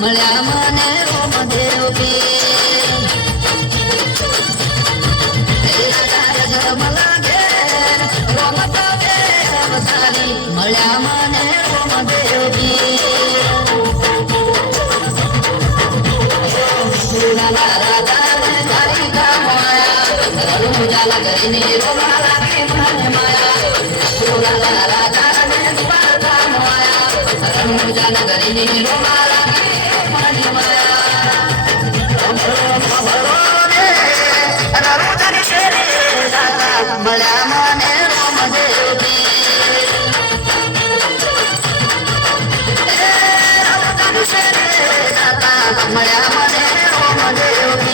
મળ્યા મને રોમ દેવકી ધર્મ લાગે રોમ તો દેવતારી મળ્યા મને રોમ દેવકી ઉજાલા કરીને રોમા લાગે મને માયા રાજા ને દ્વારકા માયા ઉજાલા કરીને રોમા લાગે મને માયા મળ્યા મને રોમ દેવકી મળ્યા મને રોમ દેવકી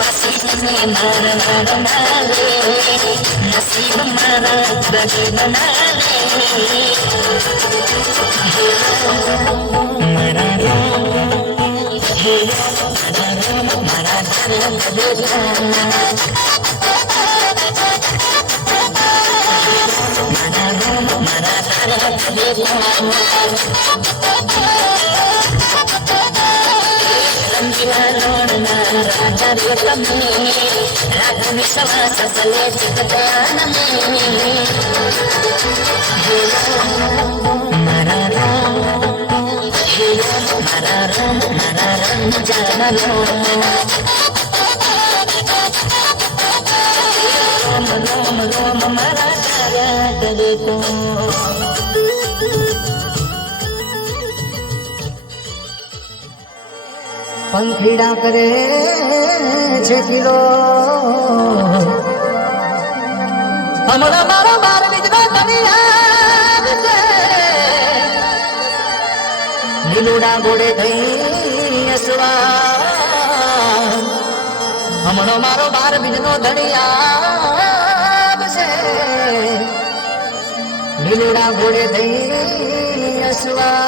નસીબ મારવા દે નસીબ મારા બગે બના દે મારા રાજા રે તમે રાગ વિશ્વાસ ચલે જગદયાન મારા રામ જાનલો રોમ રોમ મારા તારા કરે તો પંખીડા કરે છે કિલો હમણાં મારો 12 બીજનો દરિયા છે લીલુડા ગોળે થઈ અસવા હમણાં મારો 12 બીજનો દરિયા છે લીલુડા ગોળે થઈ અસવા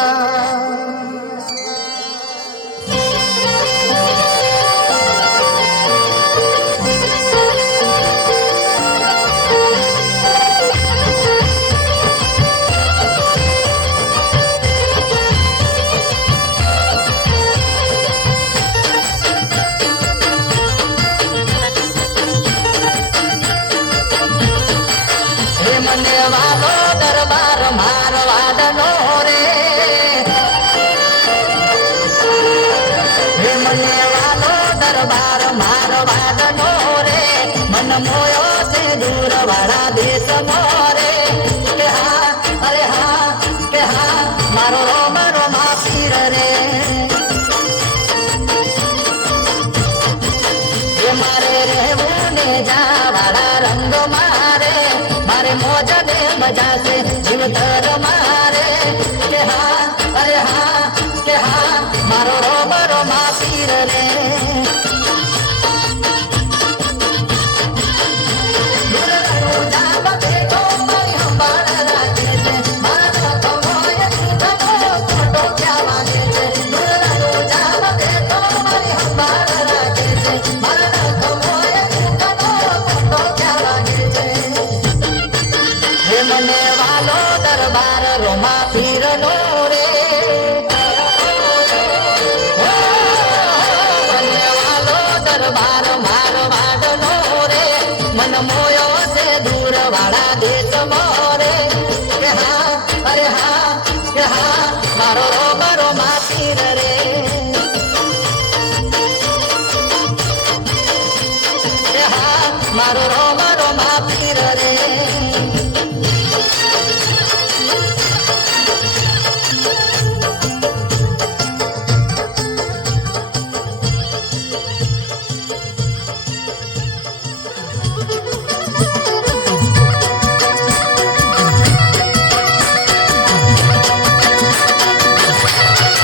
મને વાલો દરબાર મારવાડનો રે મને વાલો દરબાર મારવાડનો રે મન મોયો છે દૂર વાળા દેશનો રે કે હા અરે હા કે હા મારો રોમ રોમા પીર રે મારે રહેવું ને જાવાળા રંગ મારે મારે મોજ ને મજા છે જીવતર મારે કે હા અરે હા કે હા મારો રોમ રોમા પીર રે મને વાલો દરબાર રોમા પીર નો રે મને વાલો દરબાર મારવાડ નો રે મન મોયો છે દૂર વાળા દેશ મોરે કે હા અરે હા કે હા મારો રોમરો માતીર રે હા મારો રોમરો માતીર રે